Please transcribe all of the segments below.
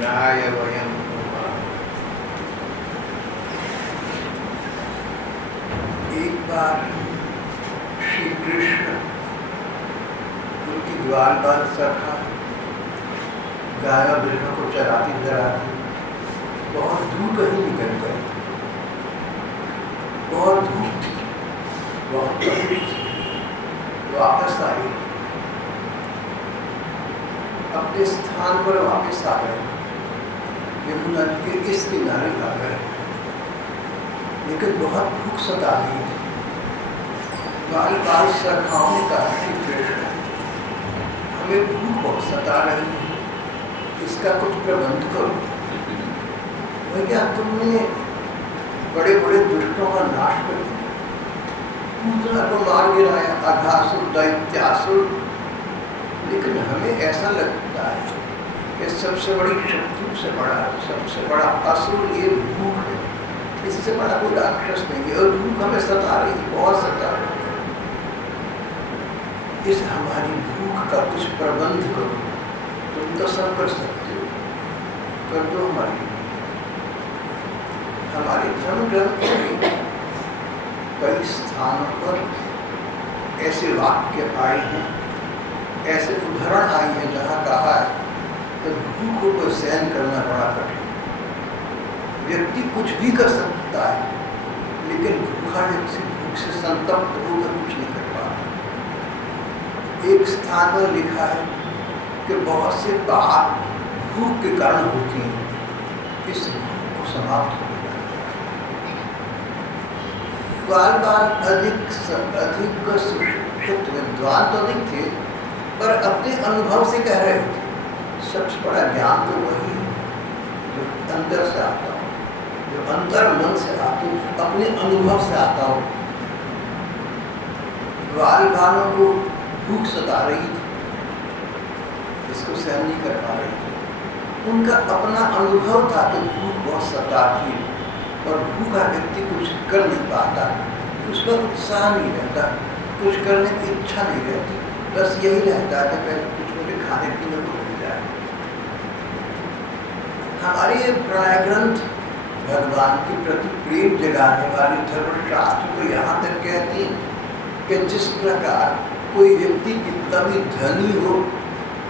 कृष्णाय वयं नुमः। एक बार श्री कृष्ण उनकी ग्वाल बाल सखा गाय बहनों को चराती चराती बहुत दूर कहीं निकल गए। बहुत धूप थी, बहुत तकलीफ थी। वापस आई, अपने स्थान पर वापस आ गए। यमुना के इस किनारे आ गए, लेकिन बहुत भूख सता रही थी। बाल बाल सखाओं ने कहा, श्री कृष्ण हमें भूख बहुत सता रही है, इसका कुछ प्रबंध करो। वह क्या, तुमने बड़े बड़े दुष्टों का नाश कर दिया, पूतना को मार गिराया, अघासुर दैत्यासुर, लेकिन हमें ऐसा लगता है कि सबसे बड़ी शत्रु से बड़ा, सबसे बड़ा असुर ये भूख है। इससे बड़ा कोई राक्षस नहीं है, और भूख हमें सता रही है, बहुत सता रही है। इस हमारी भूख का कुछ प्रबंध करो। तुम तो सब कर सकते हो, कर दो हमारे धर्म ग्रंथ में कई स्थानों पर ऐसे वाक्य आए हैं, ऐसे उदाहरण आई हैं जहाँ कहा है कि भूख को सहन करना बड़ा कठिन। व्यक्ति कुछ भी कर सकता है, लेकिन भूखा व्यक्ति भूख से संतप्त होकर कुछ नहीं कर पाता। एक स्थान पर लिखा है कि बहुत से पाप भूख के कारण होते हैं, इस भूख को समाप्त हो जाए। बाल बाल अधिक सुशिक्षित विद्वान तो अधिक थे, पर अपने अनुभव से कह रहे थे। सबसे बड़ा ज्ञान तो वही है जो अंदर से आता हो, जो अंतर मन से आता हो, अपने अनुभव से आता हो। बाल बालों को भूख सता रही थी, इसको सहन नहीं कर पा रही थी। उनका अपना अनुभव था कि भूख बहुत सताती है, और भूखा व्यक्ति कुछ कर नहीं पाता, उसका उत्साह नहीं रहता, कुछ करने की इच्छा नहीं रहती, बस यही रहता है कि कुछ मुझे खाने पीने को मिल जाए। हमारे प्रणय ग्रंथ भगवान के प्रति प्रेम जगाने वाले धर्मशास्त्र तो यहाँ तक कहती हैं कि जिस प्रकार कोई व्यक्ति कितना भी धनी हो,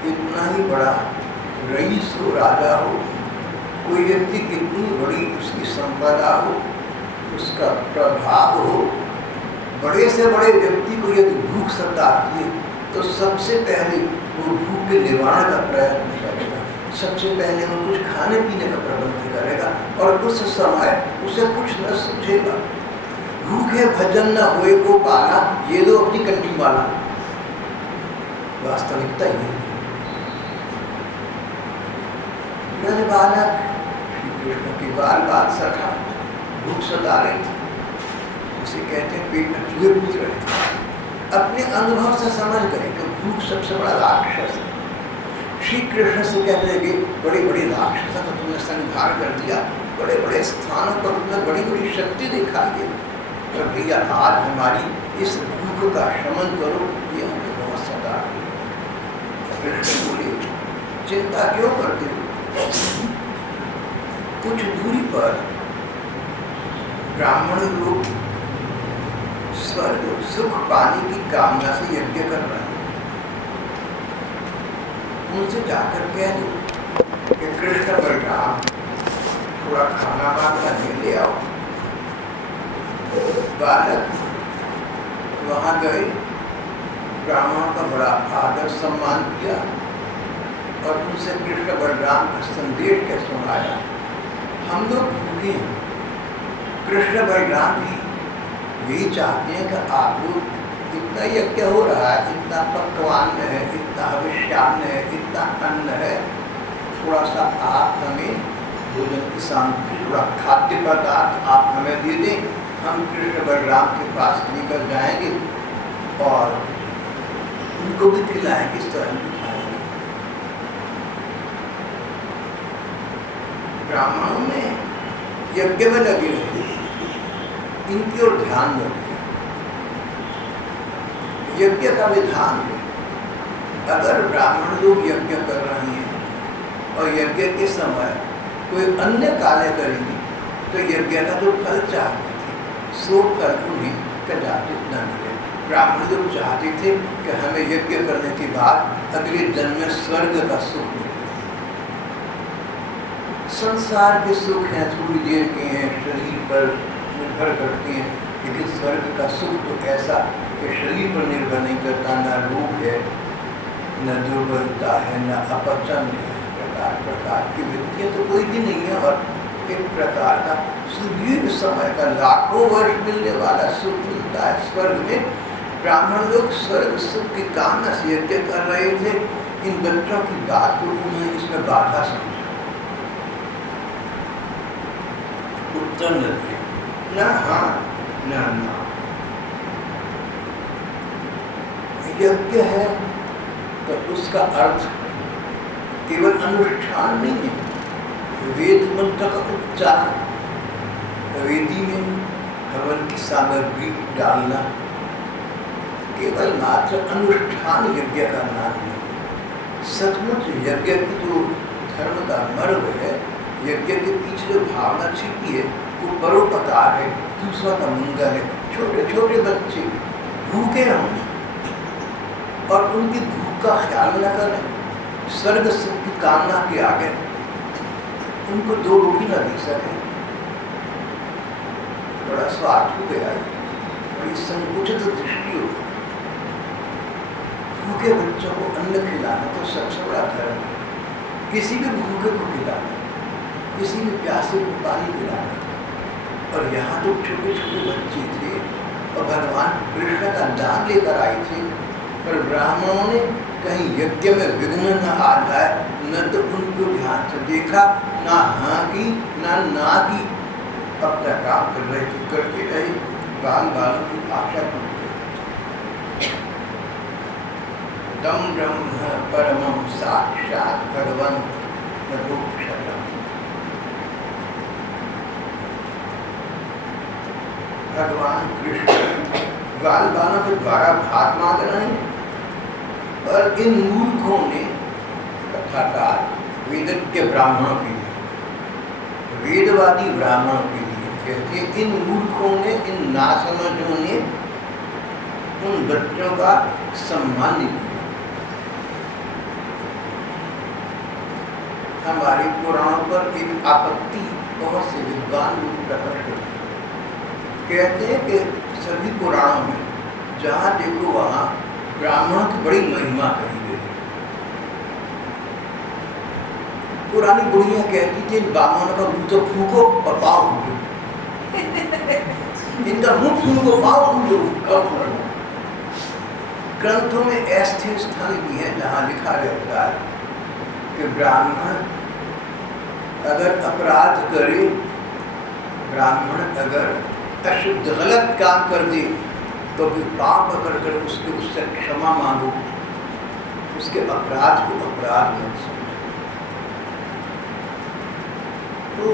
कितना ही बड़ा रईस हो, राजा हो, कोई व्यक्ति कितनी बड़ी उसकी संपदा हो, उसका प्रभाव हो, बड़े से बड़े व्यक्ति को यदि भूख सताती है तो सबसे पहले वो भूख के निवारण का प्रयत्न करेगा। सबसे पहले वो कुछ खाने पीने का प्रबंध करेगा, और उस समय उसे कुछ न सूझेगा। भूखे भजन न हुए को पाला, ये दो अपनी कंठी माला। वास्तविकता ये मेरे बालक कृष्ण की बाल बाल सखा भूख सता रही थी, उसे कहते हैं पेट में चूहे पूछ रहे थे। अपने अनुभव से समझ गए कि भूख सबसे बड़ा राक्षस है। श्री कृष्ण से कहने लगे, बड़े बड़े राक्षस का तुमने संहार कर दिया, बड़े बड़े स्थानों पर तुमने बड़ी बड़ी शक्ति दिखाई है, तो भैया आज हमारी इस भूख का शमन करो, ये हमें बहुत सता है। कृष्ण बोले, चिंता क्यों करते हो? कुछ दूरी पर ब्राह्मण लोग स्वर्ग सुख पाने की कामना से यज्ञ कर रहे हैं। उनसे जाकर कह दो कि कृष्ण बलराम थोड़ा खाना वाना ले आओ। बालक वहां गए, ब्राह्मणों का बड़ा आदर सम्मान किया, और उनसे कृष्ण बलराम का संदेश क्या सुनाया। हम लोग भूखे हैं, कृष्ण बलराम भी यही चाहते हैं कि आप लोग इतना यज्ञ हो रहा है, इतना पकवान है, इतना अभिष्यान्न है, इतना अन्न है, थोड़ा सा आप हमें भोजन की सामग्री, थोड़ा खाद्य पदार्थ आप हमें दे दें, हम कृष्ण बलराम के पास लेकर जाएंगे और उनको भी खिलाएंगे, स्वयं भी खाएंगे। ब्राह्मणों में यज्ञ में लगे रहे, इनकी ओर ध्यान रखें। यज्ञ का विधान है, अगर ब्राह्मण लोग यज्ञ कर रहे हैं और यज्ञ के समय कोई अन्य कार्य करेगी तो यज्ञ का जो फल चाहती थी सो फल उन्हें कदाचित न मिले। ब्राह्मण लोग चाहते थे कि हमें यज्ञ करने के बाद अगले जन्म में स्वर्ग का सुख मिले। संसार के सुख हैं थोड़ी देर के हैं, शरीर पर निर्भर करते हैं, लेकिन स्वर्ग का सुख तो ऐसा कि शरीर पर निर्भर नहीं करता, न रोग है, न दुर्बलता है, न अपचन है, प्रकार प्रकार की वृत्तियाँ तो कोई भी नहीं है। और एक प्रकार का सुदीर्घ समय का लाखों वर्ष मिलने वाला सुख मिलता है स्वर्ग में। ब्राह्मण लोग स्वर्ग सुख की कामना से यज्ञ कर रहे थे। इन बच्चों की बात को उन्होंने इसमें बाधा समझा, उत्तर न दिया, न हाँ न ना। यज्ञ है तो उसका अर्थ केवल अनुष्ठान नहीं है, वेद मंत्र का उच्चारण, वेदी में हवन की सामग्री डालना केवल मात्र अनुष्ठान यज्ञ का नाम नहीं। सचमुच यज्ञ की जो धर्म का मर्म है, यज्ञ के पीछे जो भावना छिपी है वो परोपकार है, दूसरा का मंगल है। छोटे छोटे बच्चे भूखे हों और उनकी भूख का ख्याल न करें, स्वर्ग सुख की कामना के आगे उनको दो रोटी न दे सकें, बड़ा स्वार्थ हो गया, बड़ी संकुचित दृष्टि हो गई। भूखे बच्चों को अन्न खिलाना तो सबसे बड़ा धर्म है। किसी भी भूखे को खिलाना, किसी भी प्यासे को पानी पिलाना। और यहाँ तो छोटे छोटे बच्चे थे और भगवान कृष्ण का दान लेकर आए थे, पर ब्राह्मणों ने कहीं यज्ञ में विघ्न न आ जाए, न तो उनको ध्यान से देखा, ना हाँ की ना की, अपना काम कर रहे थे, करते रहे, बाल बालों की आशा टूट गई। तम ब्रह्म परमं साक्षात् भगवन् नभोक्षतम्। भगवान कृष्ण बाल बालों के द्वारा भात मांग रहे हैं, और इन मूर्खों ने कथाकार वेदज्ञ ब्राह्मणों के लिए, वेदवादी ब्राह्मणों के लिए कहते हैं, इन मूर्खों ने, इन नासमझों ने उन बच्चों का सम्मान नहीं किया। हमारे पुराणों पर एक आपत्ति बहुत से विद्वान लोग प्रकट करते हैं, कहते हैं कि सभी पुराणों में जहाँ देखो वहाँ ब्राह्मणों की बड़ी महिमा कही गई है। पुरानी बुढ़ियाँ कहती थी ब्राह्मणों का मुँह तो फूको और पाँव फूटो, इनका मुँह फूको पाँव फूटो और फूटो। ग्रंथों में ऐसे स्थान भी हैं जहाँ लिखा रहता है कि ब्राह्मण अगर अपराध करे, ब्राह्मण अगर अशुद्ध गलत काम कर दे तो भी पाप पकड़ कर उससे क्षमा मांगो, उसके अपराध को अपराध मत समझो। तो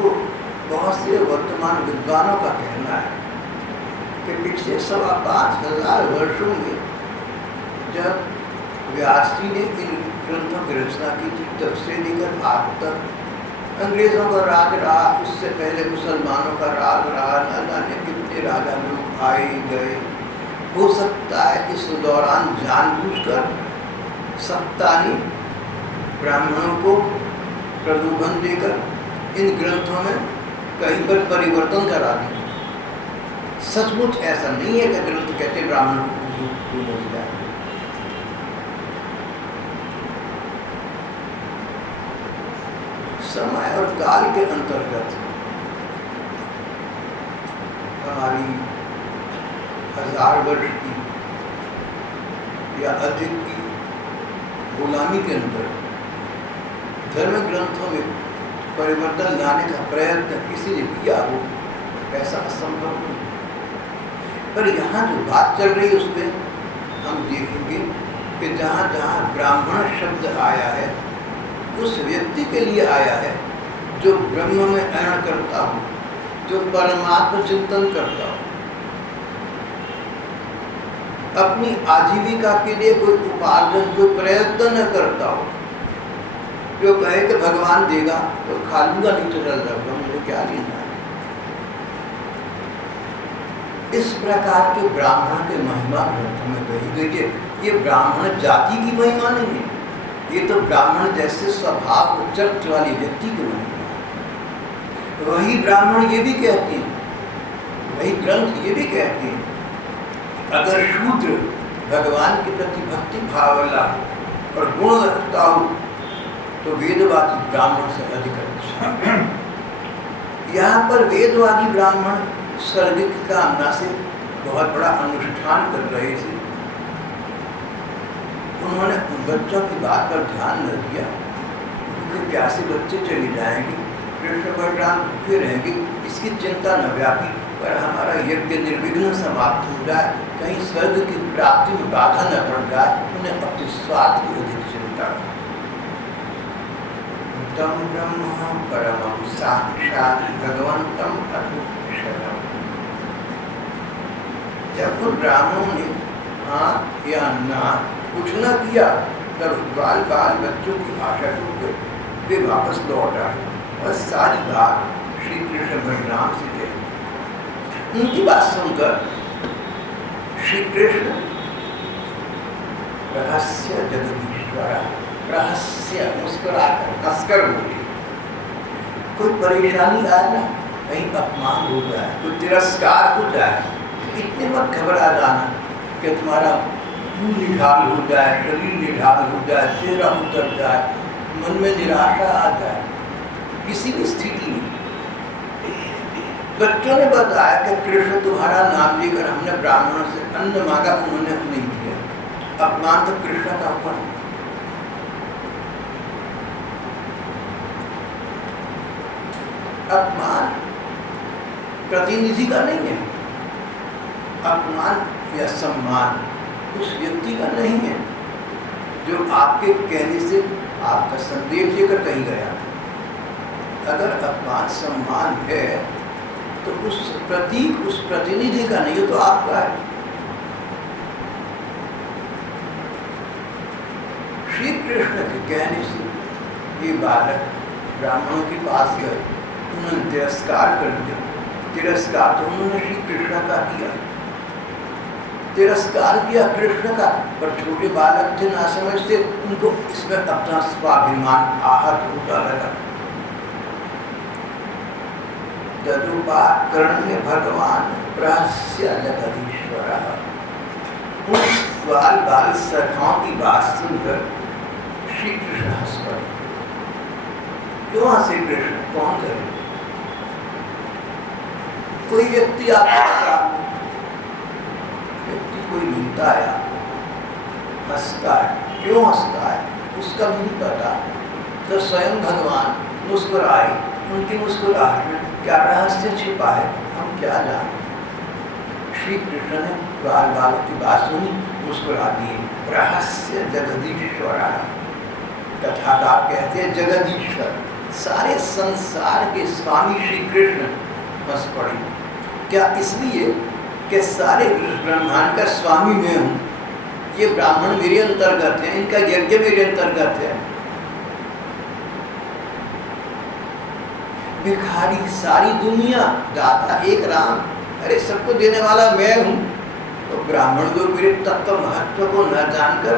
बहुत से वर्तमान विद्वानों का कहना है कि पिछले 5,500 वर्षों में जब व्यास जी ने इन ग्रंथों की रचना की थी, तब से लेकर आज तक अंग्रेजों का राज रहा, उससे पहले मुसलमानों का राज रहा, न जाने कितने राजा लोग आए गए। हो सकता है इस दौरान जानबूझकर सत्ता ने ब्राह्मणों को प्रलोभन देकर इन ग्रंथों में कहीं पर परिवर्तन करा दिया। सचमुच ऐसा नहीं है कि ग्रंथ कहते ब्राह्मण को मिल जाए। समय और काल के अंतर्गत हमारी 1000 वर्ष की या अधिक की गुलामी के अंदर धर्म ग्रंथों में परिवर्तन लाने का प्रयत्न किसी ने किया हो, ऐसा असंभव नहीं। पर यहाँ जो बात चल रही है उसमें हम देखेंगे कि जहाँ जहाँ ब्राह्मण शब्द आया है उस व्यक्ति के लिए आया है जो ब्रह्म में अयन करता हो, जो परमात्म चिंतन करता हो, अपनी आजीविका के लिए कोई उपार्जन, कोई प्रयत्न न करता हो, जो कहे कि भगवान देगा तो खा लूंगा, नहीं तो डर लगूंगा, मुझे क्या लेना है। इस प्रकार के ब्राह्मण के महिमा ग्रंथों में कही गई है। ये ब्राह्मण जाति की महिमा नहीं है, ये तो ब्राह्मण जैसे स्वभाव और चरित्र वाली व्यक्ति की महिमा है। वही ब्राह्मण ये भी कहते हैं, वही ग्रंथ ये भी कहते हैं, अगर शूद्र भगवान के प्रति भक्ति भाव वाला और गुण रखता हो तो वेदवादी ब्राह्मण से अधिक अच्छा। यहाँ पर वेदवादी ब्राह्मण स्वर्ग की कामना से बहुत बड़ा अनुष्ठान कर रहे थे। उन्होंने उन बच्चों की बात पर ध्यान न दिया, उनके प्यासे बच्चे चले जाएंगे, कृष्ण बलराम भूखे रहेंगे, इसकी चिंता न व्यापी, पर हमारा यज्ञ निर्विघ्न समाप्त हो जाए, कहीं स्वर्ग की प्राप्ति में बाधा न पड़ जाए। उन्हें अपने स्वार्थ की अधिक चिंता। तम ब्रह्म परमं साक्षात् भगवंतम अक्षरम्। जब उन ब्राह्मणों ने हाँ या ना कुछ न किया, तब बाल बाल बच्चों की आशा टूट गई। वे वापस लौट आए और सारी बात श्री कृष्ण बलराम से गई। उनकी बात सुनकर श्री कृष्ण रहस्य जगदीश्वर रहस्य मुस्कुराकर हंसकर बोले, कोई परेशानी आए ना, कहीं अपमान हो जाए, कोई तिरस्कार हो जाए, इतने मत घबरा जाना कि तुम्हारा मुंह निढाल हो जाए, शरीर निढाल हो जाए, चेहरा उतर जाए, मन में निराशा आ जाए। किसी भी स्थिति में बच्चों ने बताया कि कृष्ण तुम्हारा नाम लेकर हमने ब्राह्मणों से अन्न मांगा, उन्होंने नहीं दिया। अपमान तो कृष्ण का हुआ। अपमान प्रतिनिधि का नहीं है, अपमान या सम्मान उस व्यक्ति का नहीं है जो आपके कहने से आपका संदेश लेकर कहीं गया। अगर अपमान सम्मान है तो उस प्रतीक उस प्रतिनिधि का नहीं है, तो आपका है। श्री कृष्ण के कहने से ये बालक ब्राह्मणों के पास गए, उन्होंने तिरस्कार कर दिया। तिरस्कार तो उन्होंने श्री कृष्ण का किया, तिरस्कार किया कृष्ण का, पर छोटे बालक थे, ना समझते, उनको इसमें अपना स्वाभिमान आहत होता लगा। तदुपाकर्ण्य भगवान रहस्य जगदीश्वर। उस बाल बाल सखाओं की बात सुनकर श्री कृष्ण हंस पड़े। क्यों हंसे कृष्ण? कौन करे? कोई व्यक्ति आपका व्यक्ति कोई मिलता है, हंसता है, क्यों हंसता है उसका भी नहीं पता, तो स्वयं भगवान मुस्कुराए, उनकी मुस्कुराहट में क्या रहस्य छिपा है हम क्या जाने। श्री कृष्ण ने बाल बाल की बात सुनी, मुस्कुरा दिए। रहस्य जगदीश्वर। कथाकार कहते हैं जगदीश्वर, सारे संसार के स्वामी श्री कृष्ण हंस पड़े। क्या इसलिए कि सारे ब्रह्मांड का स्वामी मैं हूँ, ये ब्राह्मण मेरे अंतर्गत है, इनका यज्ञ मेरे अंतर्गत है। भिखारी सारी दुनिया, दाता एक राम, अरे सबको देने वाला मैं हूँ। तो ब्राह्मण को मेरे तत्व महत्व को न जानकर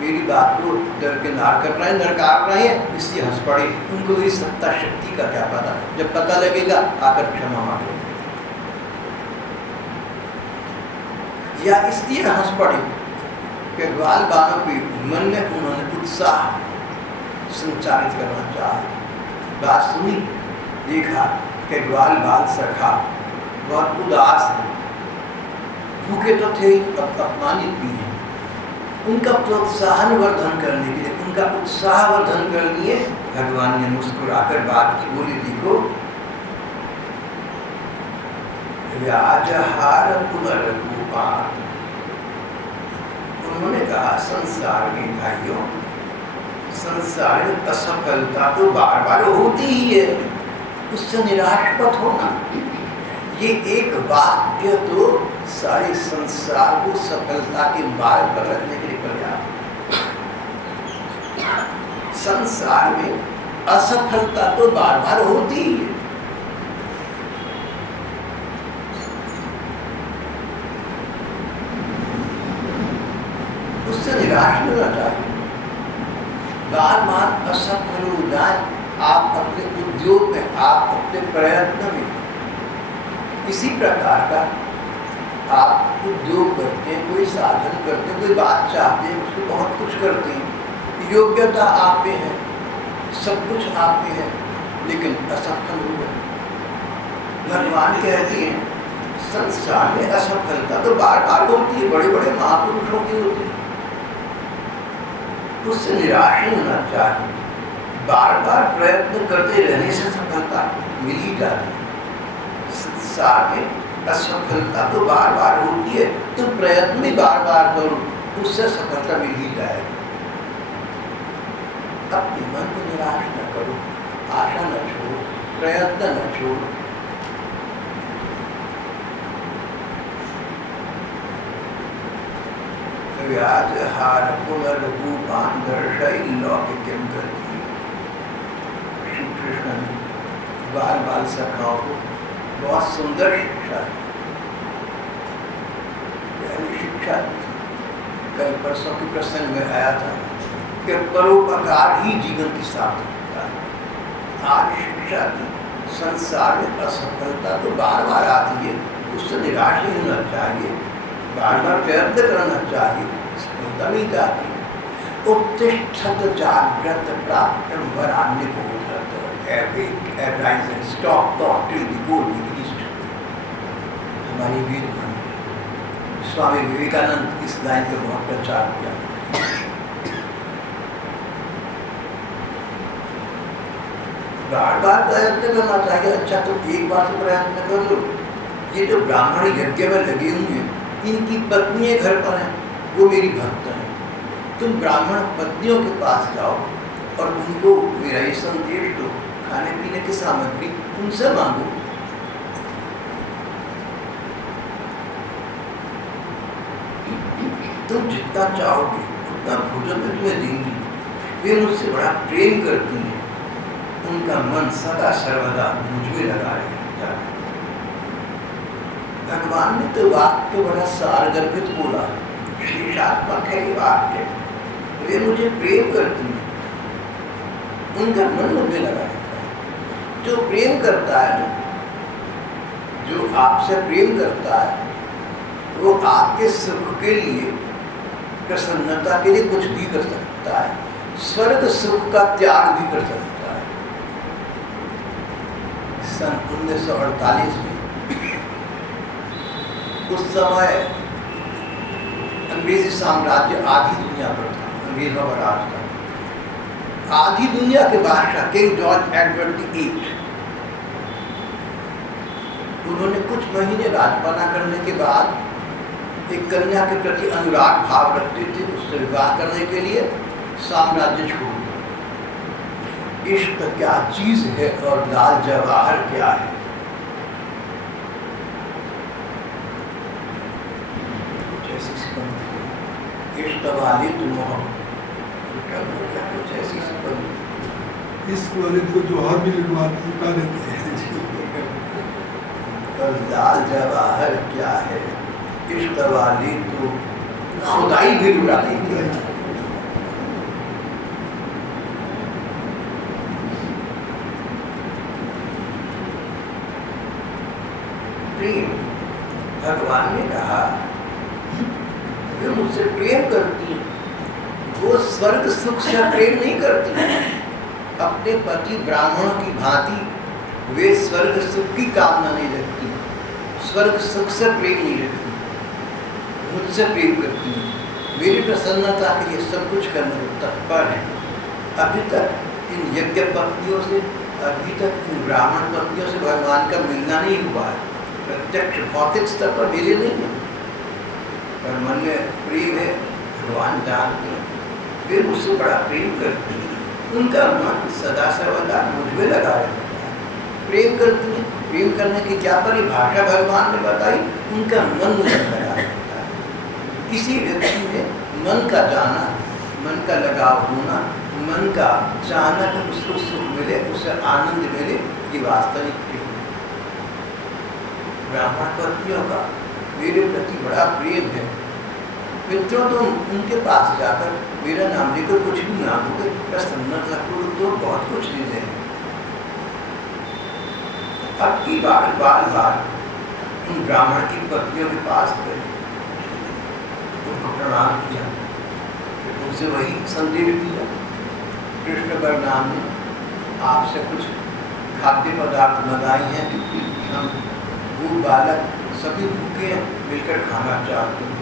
मेरी बात को दरकिनार कर रहे हैं, नरकार रहे हैं, इसलिए हंस पड़े। उनको मेरी सत्ता शक्ति का क्या पता, जब पता लगेगा आकर क्षमा मांगे। या इसलिए हंस पड़े कि ग्वाल बालों के मन में उन्होंने उत्साह संचारित करना चाहा। बात सुनी, देखा कि ग्वाल बाल सखा बहुत उदास है, भूखे तो थे, अब अपमानित भी हैं। उनका प्रोत्साहन वर्धन करने के लिए, उनका उत्साह वर्धन कर लिए भगवान ने मुस्कुराकर बात की, बोली देखो व्याजहार पुनर्गोपाल। उन्होंने कहा संसार में भाइयों, संसार में असफलता तो बार बार होती ही है, उससे निराश मत होना। ये एक वाक्य तो सारे संसार को सफलता के मार्ग पर रखने के लिए पर्याप्त। संसार में असफलता तो बार बार होती ही है। उससे निराश नहीं होना चाहिए। बार बार असफल हो जाए आप अपने उद्योग में, आप अपने प्रयत्न में, किसी प्रकार का आप उद्योग करते हैं, कोई साधन करते हैं, कोई बात चाहते हैं, उसको बहुत कुछ करते हैं, योग्यता आप में है, सब कुछ आप में है, लेकिन असफल हो गए। भगवान कहते हैं संसार में असफलता तो बार बार होती है, बड़े बड़े महापुरुषों की होती है। उससे निराश नहीं होना चाहिए। बार बार प्रयत्न करते रहने से सफलता मिल ही जाती है। संसार में असफलता तो बार बार होती है, तो प्रयत्न भी बार बार करो, उससे सफलता मिल ही जाएगी। अपने मन को निराश न करो, आशा न छोड़ो, प्रयत्न न छोड़ो। व्याजहार पुनर्भूपान दर्शय लौकिकम करती। श्री कृष्ण ने बाल बाल सखाओं को बहुत सुंदर शिक्षा शिक्षा कल परसों के प्रसंग में आया था कि परोपकार ही जीवन की सार्थकता है। आज शिक्षा की संसार में असफलता तो बार बार आती है, उससे निराश नहीं होना चाहिए, बार बार प्रयत्न करना चाहिए, सफलता नहीं जाती। उत्तिष्ठत जाग्रत प्राप्तम वरान्य बोधत, arise and stop thought till the goal be reached। हमारी वेद स्वामी विवेकानंद इस लाइन का बहुत प्रचार किया। बार बार प्रयत्न करना चाहिए। अच्छा तो एक बार तो प्रयत्न कर लो। ये जो ब्राह्मण यज्ञ में लगे हुए हैं, इनकी पत्नियां घर पर हैं, वो मेरी भक्त हैं। तुम ब्राह्मण पत्नियों के पास जाओ और उनको मेरा ये संदेश दो, खाने पीने की सामग्री उनसे मांगो। तुम जितना चाहोगे उतना भोजन में तुम्हें देंगी। वे मुझसे बड़ा प्रेम करती हैं, उनका मन सदा सर्वदा मुझ में लगा रहता है। भगवान ने तो वाक्य बड़ा सारगर्भित बोला, शीर्षात्मक है ये वाक्य। वे मुझे प्रेम करती हैं, उनका मन मुझ में लगा रहता है। जो प्रेम करता है ना, जो आपसे प्रेम करता है, वो आपके सुख के लिए, प्रसन्नता के लिए कुछ भी कर सकता है, स्वर्ग सुख का त्याग भी कर सकता है। सन 1948 में उस समय अंग्रेजी साम्राज्य आधी दुनिया पर था, अंग्रेजों का राज था। आधी दुनिया के बादशाह किंग जॉर्ज एडवर्ड VIII, उन्होंने कुछ महीने राजपाना करने के बाद एक कन्या के प्रति अनुराग भाव रखते थे, उससे विवाह करने के लिए साम्राज्य छोड़ दिया। इश्क क्या चीज है और लाल जवाहर क्या है। इश्क वाली तुम कुछ ऐसी इश्क वाले तो जवाहर भी लिखवा देते हैं। और लाल जवाहर क्या है, इश्क वाली तो खुदाई भी उड़ा देती है। प्रेम, भगवान ने कहा वे मुझसे प्रेम करती है, वो स्वर्ग सुख से प्रेम नहीं करती। अपने पति ब्राह्मणों की भांति वे स्वर्ग सुख की कामना नहीं रखती, स्वर्ग सुख से प्रेम नहीं रखती, मुझसे प्रेम करती है। मेरी प्रसन्नता के लिए सब कुछ करने को तत्पर है। अभी तक इन यज्ञ पत्नियों से, अभी तक इन ब्राह्मण पत्नियों से भगवान का मिलना नहीं हुआ है, प्रत्यक्ष भौतिक स्तर पर मिले नहीं है, पर मन में प्रेम है। भगवान जानते हैं वे मुझसे बड़ा प्रेम करती हैं, उनका मन सदा सर्वदा मुझ में लगा रहता है। प्रेम करती हैं, प्रेम करने की क्या परिभाषा भगवान ने बताई, उनका मन मुझ में लगा रहता है। किसी व्यक्ति में मन का जाना, मन का लगाव होना मन का चाहना कि उसको सुख मिले, उसे आनंद मिले, ये वास्तविक प्रेम। ब्राह्मण पत्नियों का मेरे प्रति बड़ा प्रेम है। मित्रों, तुम उनके पास जाकर मेरा नाम लेकर कुछ भी मांगोगे, प्रसन्नता तो बहुत कुछ दे देंगे। अब की बार उन ब्राह्मण की पत्नियों के पास गए, उनको प्रणाम किया, उनसे वही संदेश दिया, कृष्ण बलराम ने आपसे कुछ खाद्य पदार्थ मंगाई हैं, हम बूढ़ बालक सभी भूखे हैं, मिलकर खाना चाहते हैं।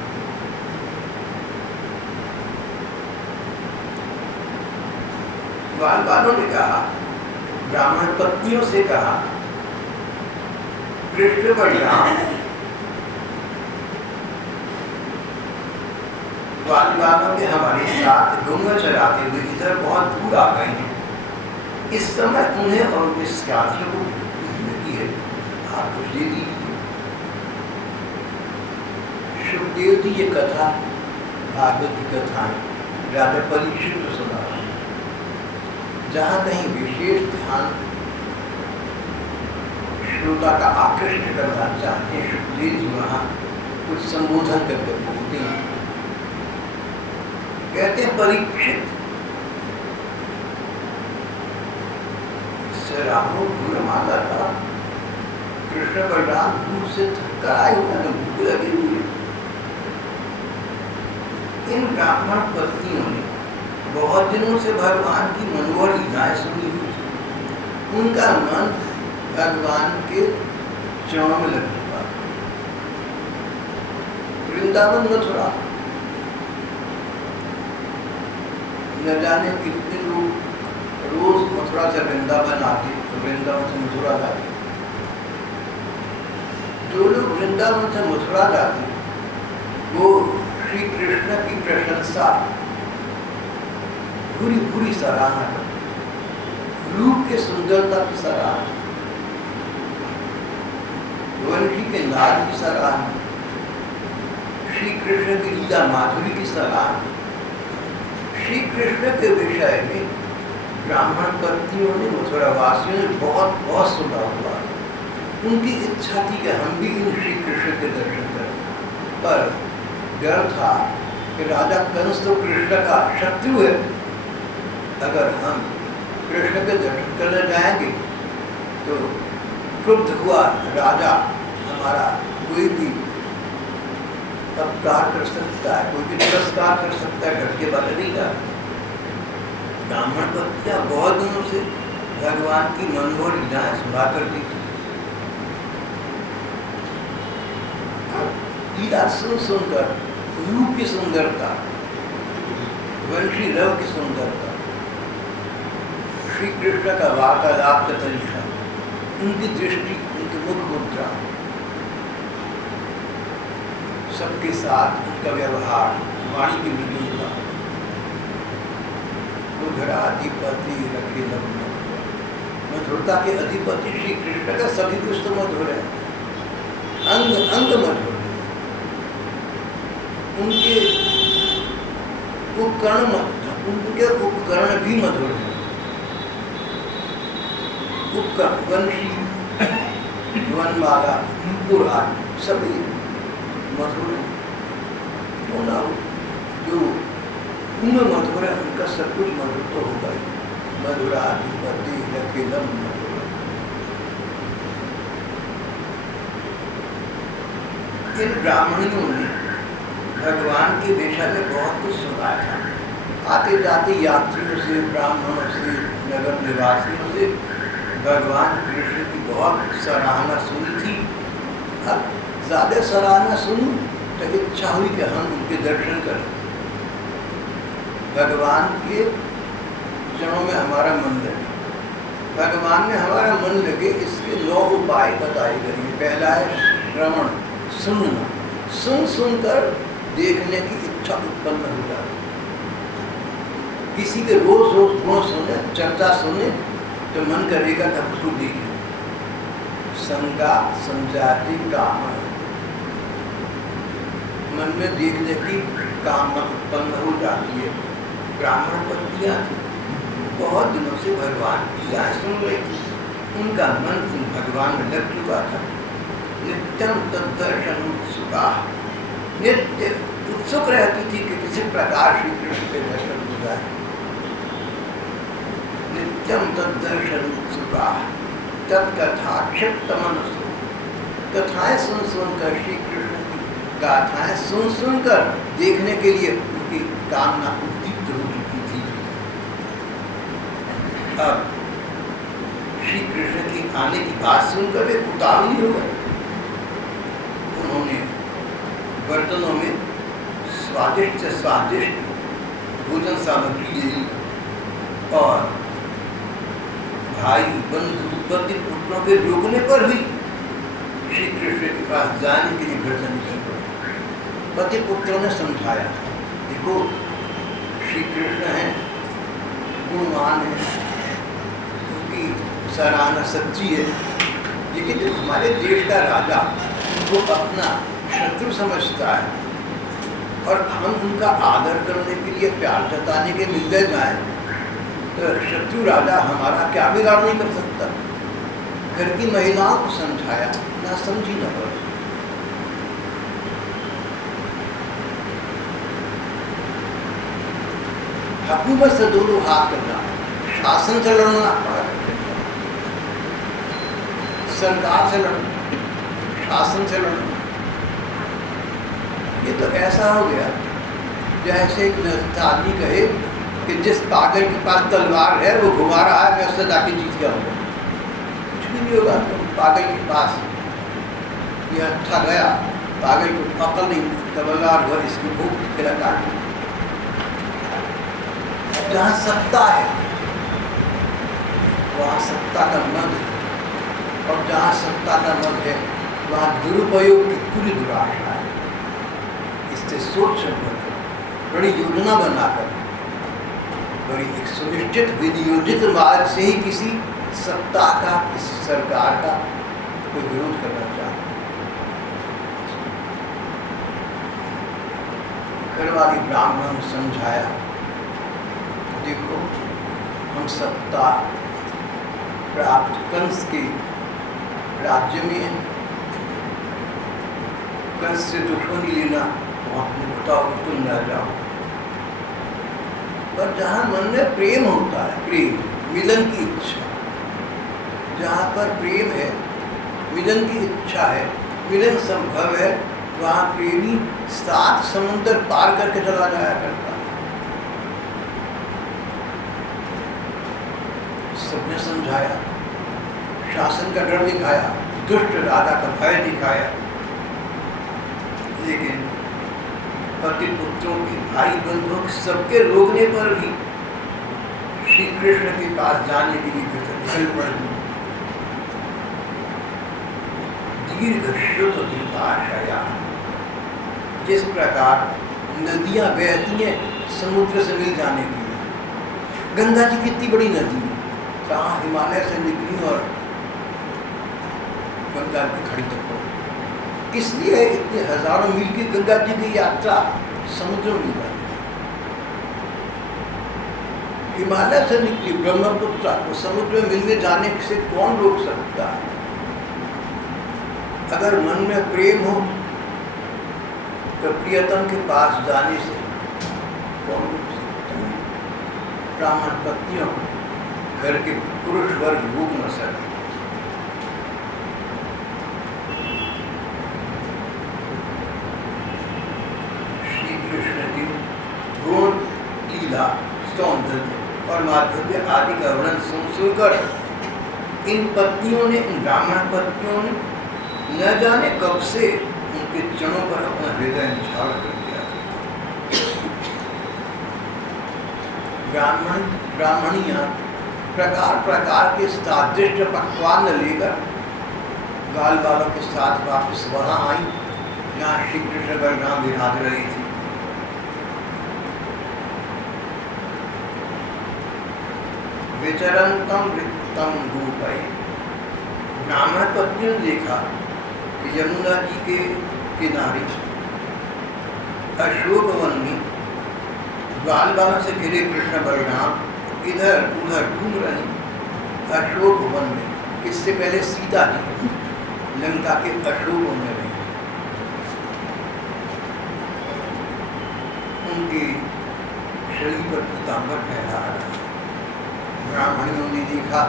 बालों ने कहा, ब्राह्मण पत्नियों से कहा, कृष्ण बलराम बालों ने हमारे साथ डोंगर चलाते हुए इधर बहुत दूर आ गए हैं। इस समय उन्हें और उनके साथियों को भूख लगी है, आप कुछ दे दीजिए। सुखदेव जी ये कथा भागवत की कथाएं राजा परीक्षित को सुना, जहाँ कहीं विशेष ध्यान श्रोता का आकृष्ट करना चाहते हैं, सुखदेव जी वहाँ कुछ संबोधन करके बोलते हैं। कहते हैं, परीक्षित रामो गुणमाला था, कृष्ण बलराम दूर से थक आए हुए हैं, भूख लगी हुई। इन ब्राह्मण पत्नियों ने बहुत दिनों से भगवान की मनोहर लीलाएं सुनी हुई थी। उनका मन भगवान के चरणों में लग चुका। वृंदावन मथुरा न जाने कितने लोग रोज मथुरा से वृंदावन आते, वृंदावन से मथुरा जाते। जो लोग वृंदावन से मथुरा जाते वो श्री कृष्ण की प्रशंसा पूरी पूरी सराहना करते, रूप के सुंदरता की सराहना, वंशी के नाद की सराहना, श्री कृष्ण की लीला माधुरी की सराहना। श्री कृष्ण के विषय में ब्राह्मण पत्नियों ने, मथुरा वासियों ने बहुत बहुत सुना हुआ। उनकी इच्छा थी कि हम भी इन श्री कृष्ण के दर्शन करें, पर डर था कि राजा कंस तो कृष्ण का शत्रु है, अगर हम कृष्ण के दर्शन करने जाएंगे तो क्रुद्ध हुआ राजा हमारा कोई भी अपकार कर सकता है, कोई भी तिरस्कार कर सकता है, डर के बारे नहीं था। ब्राह्मण पत्नियां बहुत दिनों से भगवान की मनोहर लीलाएं सुना करती थी। लीला सुन सुनकर रूप की सुंदरता, वंशी रव की सुंदरता, श्री कृष्ण का वार्तालाप का तरीका, उनकी दृष्टि, उनकी मुख मुद्रा, सबके साथ उनका व्यवहार, वाणी की मृदुता, अधिपति रखे मधुरता के अधिपति श्री कृष्ण का सभी कुछ तो मधुर है, अंग अंग मधुर है। उनके उपकरण भी मधुर है। उपकरण, वंशी, वनमाला, पुराण सभी मधुर है। जो उनमें मधुर है, उनका सब कुछ मधुर तो होगा ही। मधुराधिपति रखिलम मधुर। इन ब्राह्मणों ने भगवान के विषय में बहुत कुछ सुना था। आते जाते यात्रियों से, ब्राह्मणों से, नगर निवासियों से भगवान कृष्ण की बहुत सराहना सुनी थी। अब ज्यादा सराहना सुनी तो इच्छा हुई कि हम उनके दर्शन करें, भगवान के चरणों में हमारा मन लगे। भगवान में हमारा मन लगे, इसके 9 उपाय बताए गए हैं। पहला है श्रवण, सुनना, सुन सुनकर देखने की इच्छा उत्पन्न हो जाती। किसी के रोज रोज गुण सुने, चर्चा सुने तो मन करेगा कि उसको देखें। संगा संजाति काम, मन में देखने की कामना उत्पन्न हो जाती है। ब्राह्मण पत्नियां बहुत दिनों से भगवान की याद सुन रही थी। उनका मन उन भगवान में लग चुका था। नित्यम तद्दर्शन उत्सुका, नित्य उत्सुक रहती थी कि किसी प्रकार श्री कृष्ण के दर्शन हो जाए। नित्यम तद्दर्शन उत्सुका तत्कथा क्षिप्त मनसु, कथाएं सुन सुनकर श्री कृष्ण की गाथाएं सुन सुनकर देखने के लिए उनकी कामना उद्दीप्त हो चुकी थी। अब श्री कृष्ण की आने की बात सुनकर वे उतावली हो गए। उन्होंने बर्तनों में स्वादिष्ट से स्वादिष्ट भोजन सामग्री ले ली और भाई बंधु पति पुत्रों के रोकने पर भी श्री कृष्ण के पास जाने के लिए घर से निकल पड़े। पति पुत्रों ने समझाया, देखो श्री कृष्ण हैं, गुणवान है, उनकी सराहना सच्ची है, लेकिन जो हमारे देश का राजा वो अपना शत्रु समझता है और हम उनका आदर करने के लिए प्यार जताने के मिलते जाएं तो शत्रु राजा हमारा क्या बिगाड़ नहीं कर सकता। घर की महिलाओं को समझाया, ना समझी न हो। हुकूमत से दोनों हाथ करना, शासन से लड़ना, सरकार से लड़ना, शासन से लड़ना, ये तो ऐसा हो गया जैसे एक आदमी कहे कि जिस पागल के पास तलवार है वो घुमा रहा है, मैं उससे जाके जीत गया हूँ। कुछ भी नहीं होगा। तुम पागल के पास यह अच्छा गया, पागल को अकल नहीं, तलवार भर इसकी भूख खिला काट। जहाँ सत्ता है वहाँ सत्ता का मद है, और जहाँ सत्ता का मद है वहाँ दुरुपयोग की पूरी दुराशा है। इससे सोच समझकर बड़ी योजना बनाकर बड़ी एक सुनिश्चित विनियोजित मार्ग से ही किसी सत्ता का, किसी सरकार का कोई विरोध करना चाहिए। घरवाली ब्राह्मणों ने समझाया, देखो हम सत्ता प्राप्त कंस के राज्य में कंस से दुश्मनी लेना वहाँ बताओ, तुम न जाओ। पर जहाँ मन में प्रेम होता है, प्रेम मिलन की इच्छा, जहाँ पर प्रेम है, मिलन की इच्छा है, मिलन संभव है, वहाँ प्रेमी 7 समुद्र पार करके चला जाया करता है। सबने समझाया, शासन का डर दिखाया, दुष्ट राजा का भय दिखाया, लेकिन पति पुत्रों के, भाई बंधुओं के सबके रोकने पर भी श्री कृष्ण के पास जाने के लिए निकल पड़ी। दीर्घ श्रुत दीपाशया, जिस प्रकार नदियां बहती हैं समुद्र से मिल जाने के लिए। गंगा जी कितनी बड़ी नदी है, कहाँ हिमालय से निकली और गंगा की खड़ी तक पहुंची। इसलिए इतने हजारों मील की गंगा जी की यात्रा समुद्र में जाती है। हिमालय से निकली ब्रह्मपुत्र को समुद्र में मिलने जाने से कौन रोक सकता है? अगर मन में प्रेम हो तो प्रियतम के पास जाने से कौन रोक सकता है? ब्राह्मण पत्नियों घर के पुरुष वर्ग रोक न सके। सौंदर्य और माधुर्य आदि का वर्णन सुनकर इन पत्नियों ने, इन ब्राह्मण पत्नियों ने न जाने कब से उनके चरणों पर अपना हृदय निछावर कर दिया। ब्राह्मणियां प्रकार प्रकार के स्वादिष्ट पकवान लेकर गाल बालों के साथ वापस वहां आई जहाँ श्री कृष्ण बलराम विराज रहे थे। विचरंतम वृत्तम रूपये, ब्राह्मण पत्नी ने देखा कि यमुना जी के किनारे अशोक वन में बाल बालों से घिरे कृष्ण बलराम इधर उधर घूम रही अशोक वन में। इससे पहले सीता जी लंका के अशोक वन में रही। उनके शरीर पर पीताम्बर फहरा रहा। ब्राह्मणों ने देखा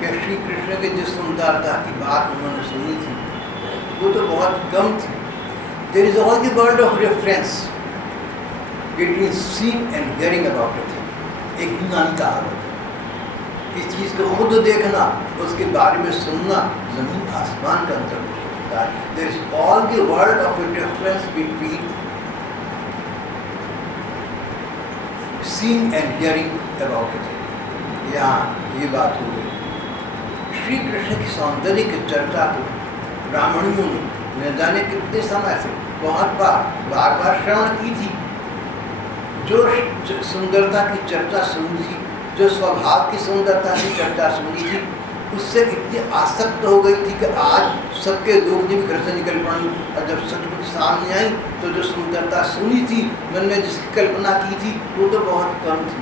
कि श्री कृष्ण के जिस सुंदरता की बात उन्होंने सुनी थी वो तो बहुत कम थी। There is all the world of reference between seeing and hearing about it. एक यूनानी कहावत है। इस चीज़ को खुद देखना, उसके बारे में सुनना, जमीन आसमान का अंतर हो सकता है। There is all the world of difference between seeing and hearing about it. यहाँ ये बात हो गई। श्री कृष्ण की सौंदर्य की चर्चा को ब्राह्मणों ने न जाने कितने समय से बहुत बार बार श्रवण की थी। जो सुंदरता की चर्चा सुनी थी, जो स्वभाव की सुंदरता की चर्चा सुनी थी, उससे इतनी आसक्त हो गई थी कि आज सबके लोग भी घर से निकल पड़ी। और जब सचमुच सामने आई तो जो सुंदरता सुनी थी, मन में जिसकी कल्पना की थी, वो तो बहुत कम थी।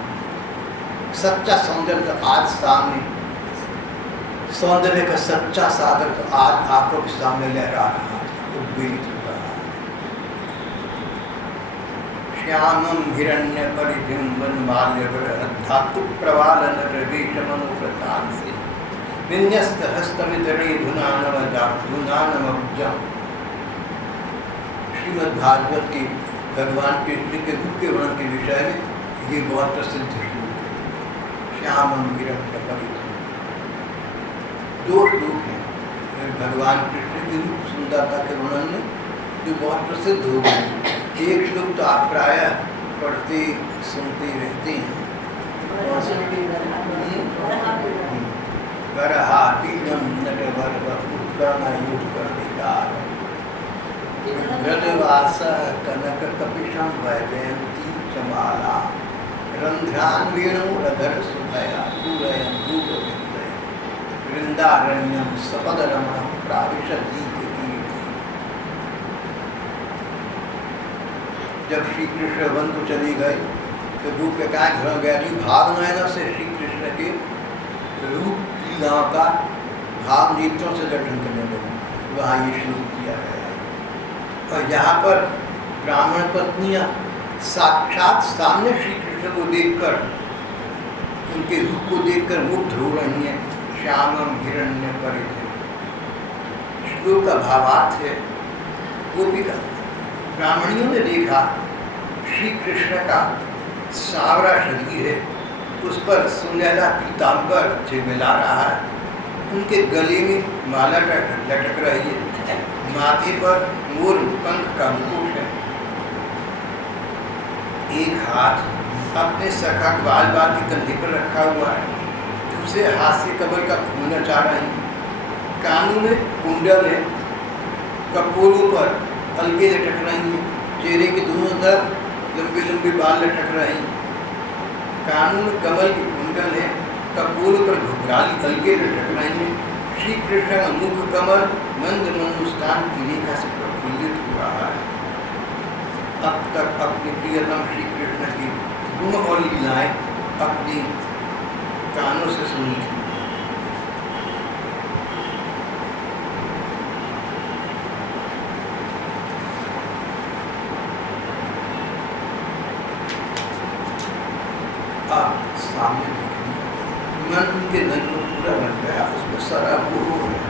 सच्चा सौंदर्य आज सामने, सौंदर्य का सच्चा सागर तो आज आंखों के सामने लहरा रहा है, उद्वेलित हो रहा है। श्यामम हिरण्य परिधिम वनमाल्य धातु प्रवालन रवेशमनुप्रतान से विन्यस्त हस्तमितरे धुनानमब्जम। श्रीमद् भागवत के भगवान कृष्ण के रूप के वर्णन के विषय में ये बहुत प्रसिद्ध है। श्यामम हिरण्य परिधिम, दो श्लोक हैं भगवान कृष्ण की रूप सुंदरता के वर्णन में जो बहुत प्रसिद्ध हो गए। एक श्लोक तो आप प्रायः पढ़ते सुनते रहते हैं। वरहाटीनम नटवर उत्कर्णयुग कर्णिकार हृदयवास कनक कपिशं वैजयंती चमाला रंध्रान वेणुरधर सुभया पूरयन् भूपविन्दय वृंदारण्यम सपदरमणं प्राविशद्दीप कीर्ति। जब श्री कृष्ण वन को चले गए तो रूप के क्या घर गया जी भाव नयनों से श्री कृष्ण के रूप लीलाओं का भाव नेत्रों से दर्शन करने लगे। वहाँ ये शुरू किया गया है। और यहाँ पर ब्राह्मण पत्नियाँ साक्षात सामने श्री कृष्ण को देखकर, उनके रूप को देखकर मुग्ध हो रही हैं। श्यामम हिरण्य परिधिम, श्लोक का भावार्थ है गोपिका ब्राह्मणियों ने देखा श्री कृष्ण का सांवरा शरीर है, उस पर सुनहरा पीताम्बर झिलमिला रहा है, उनके गले में माला लटक रही है, माथे पर मोर पंख का मुकुट है। एक हाथ अपने सखा ग्वाल बाल के कंधे पर रखा हुआ है, दूसरे हाथ से कमल का फूल नचा रही है। कानों में कुंडल है, कपोलों पर अलगे लटक रही हैं, चेहरे के दोनों तरफ लंबे लंबे बाल लटक रहे हैं। कानों में कमल के कुंडल है, कपोलों पर घुघराली अलगे लटक रही हैं। श्री कृष्ण का मुख कमल मंद मंद मुस्कान की रेखा से प्रफुल्लित हो रहा है। अब तक अपने प्रियतम श्री कृष्ण की गुण और लीलाएं अपने कानों से सुनी थी। आप सामने देखिए, मन के धन को पूरा बन गया, उसमें सारा वो हो गया।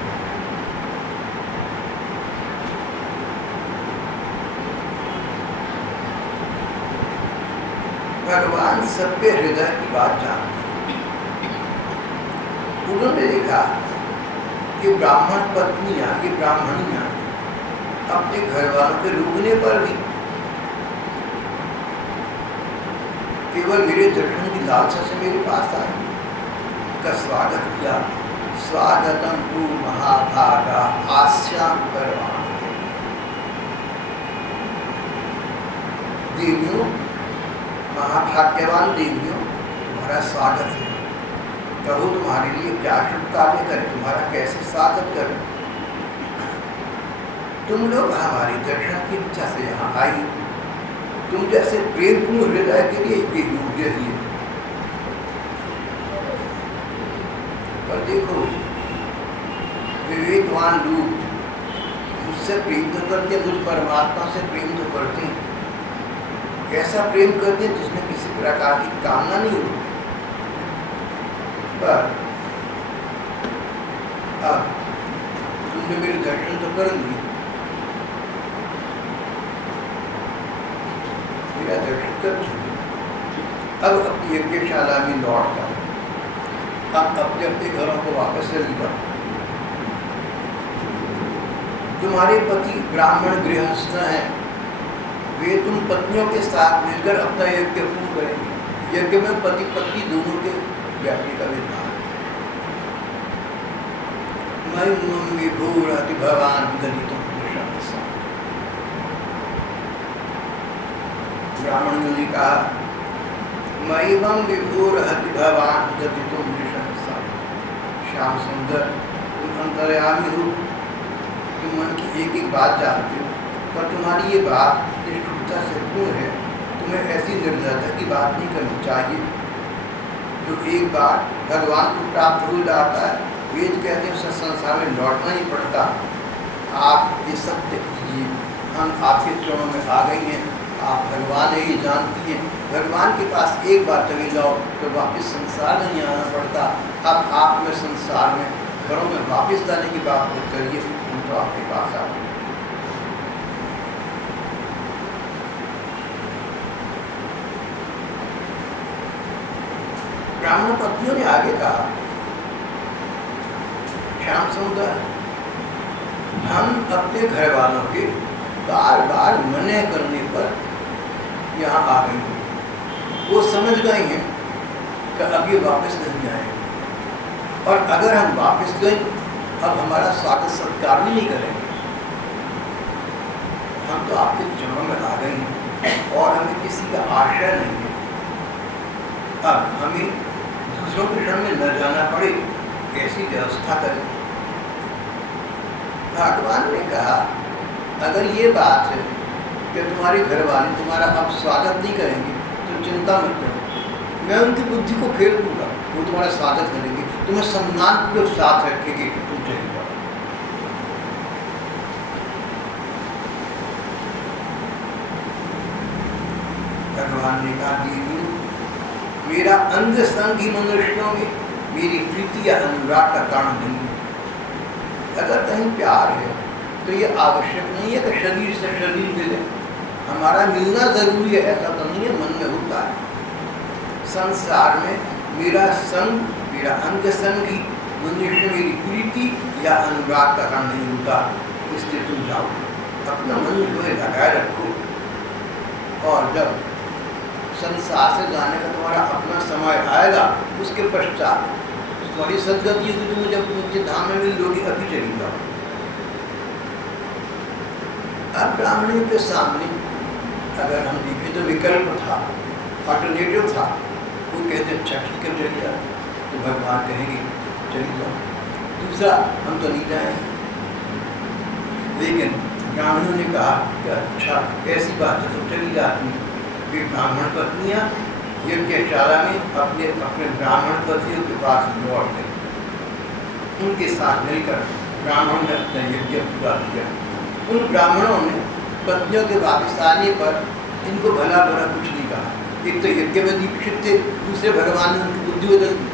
भगवान सबके हृदय की बात जानते हैं। उन्होंने देखा कि ब्राह्मण पत्नियां, ये ब्राह्मणियां अपने घर वालों के रुकने पर भी केवल मेरे दर्शन की लालसा से मेरे पास आई, का स्वागत किया। स्वागतम तु महाभागा आस्याम करवाण। देवियों, महाभाग्यवान देवियों, तुम्हारा स्वागत है। कहो तुम्हारे लिए क्या शुभ कार्य करें, तुम्हारा कैसे स्वागत करें। तुम लोग हमारे दर्शन की इच्छा से यहाँ आई, तुम जैसे प्रेमपूर्ण हृदय के लिए ये योग्य ही है। पर देखो, विवेकवान लोग मुझसे प्रेम तो करते, मुझ परमात्मा से प्रेम तो करते, ऐसा प्रेम करते जिसमें किसी प्रकार की कामना नहीं होती। पर अब तुमने मेरे दर्शन तो कर लिए, मेरा दर्शन कर चुके, अब अपनी यज्ञशाला में लौट जाओ, अब अपने अपने घरों को वापस चली जाओ। तुम्हारे पति ब्राह्मण गृहस्थ हैं, वे तुम पत्नियों के साथ मिलकर अपना यज्ञ पूर्ण करेंगे। यज्ञ में पति पत्नी दोनों के व्याप्ति का विधान। मय्यम विभूरति भवान गलितुम निशंसा। ब्राह्मणों ने कहा, मय्यम विभूरति भवान गलितुम निशंसा। श्याम सुंदर, तुम अंतर्यामी हो, तुम मन की एक एक बात जानते हो, पर तुम्हारी ये बात निष्ठुरता से पूर्ण है। तुम्हें ऐसी निर्दयता की बात नहीं करनी चाहिए। जो एक बार भगवान को प्राप्त हो जाता है, वेद कहते हैं उसे संसार में लौटना ही पड़ता। आप ये सत्य कीजिए, हम आपके चरणों में आ गई हैं, आप भगवान है ये जानती हैं। भगवान के पास एक बार चले जाओ तो वापस संसार नहीं आना पड़ता। अब आप में संसार में घरों में वापस जाने की बात मत करिए, हम तो आपके पास आ गए। ब्राह्मण पत्नियों ने आगे कहा, श्याम सुंदर, हम अपने घर वालों के बार बार मना करने पर यहाँ आ गए हैं। वो समझ गए हैं कि अब ये वापस नहीं आएंगे, और अगर हम वापस गए अब हमारा स्वागत सत्कार भी नहीं करेंगे। हम तो आपके चरणों में आ गए हैं और हमें किसी का आश्रय नहीं है। अब हमें दूसरों के शरण में न जाना पड़े, ऐसी व्यवस्था करें। भगवान ने कहा, अगर ये बात है कि तुम्हारे घर वाले तुम्हारा अब स्वागत नहीं करेंगे तो चिंता मत करो, मैं उनकी बुद्धि को फेर दूंगा, वो तुम्हारा स्वागत करेंगे, तुम्हें सम्मानपूर्वक साथ रखेंगे, तुम चले जाओ। भगवान ने कहा, मेरा अंग संग ही मनुष्यों में मेरी प्रीति या अनुराग का कारण नहीं है। अगर कहीं प्यार है तो ये आवश्यक नहीं है कि शरीर से शरीर मिले, हमारा मिलना जरूरी है ऐसा तो नहीं है, मन में होता है। संसार में मेरा संग, मेरा अंग संगी मनुष्य मेरी प्रीति या अनुराग का कारण नहीं होता। इसलिए तुम जाओ, अपना मन जो है लगाए रखो, और जब संसार से जाने का तुम्हारा अपना समय आएगा, उसके पश्चात तुम्हारी सदगति होगी, तुम जब मुझे धाम में मिल लोगी, अभी चली जाओ। अब ब्राह्मणों के सामने अगर हम देखें तो विकल्प था, ऑल्टरनेटिव था। वो कहते अच्छा ठीक है चलिए, तो भगवान कहेंगे चली जाओ। दूसरा, हम तो नहीं जाएंगे। लेकिन ब्राह्मणों ने कहा कि अच्छा ऐसी बात है तो चली जाती है। वे ब्राह्मण पत्नियाँ यज्ञशाला में अपने अपने ब्राह्मण पतियों के पास लौट गए। उनके साथ मिलकर ब्राह्मण ने अपना यज्ञ पूरा किया। उन ब्राह्मणों ने पत्नियों के वापस आने पर इनको भला बुरा कुछ नहीं कहा। एक तो यज्ञ में दीक्षित थे, दूसरे भगवान ने उनकी बुद्धि बदल दी।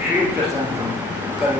श्री कृष्ण हम कल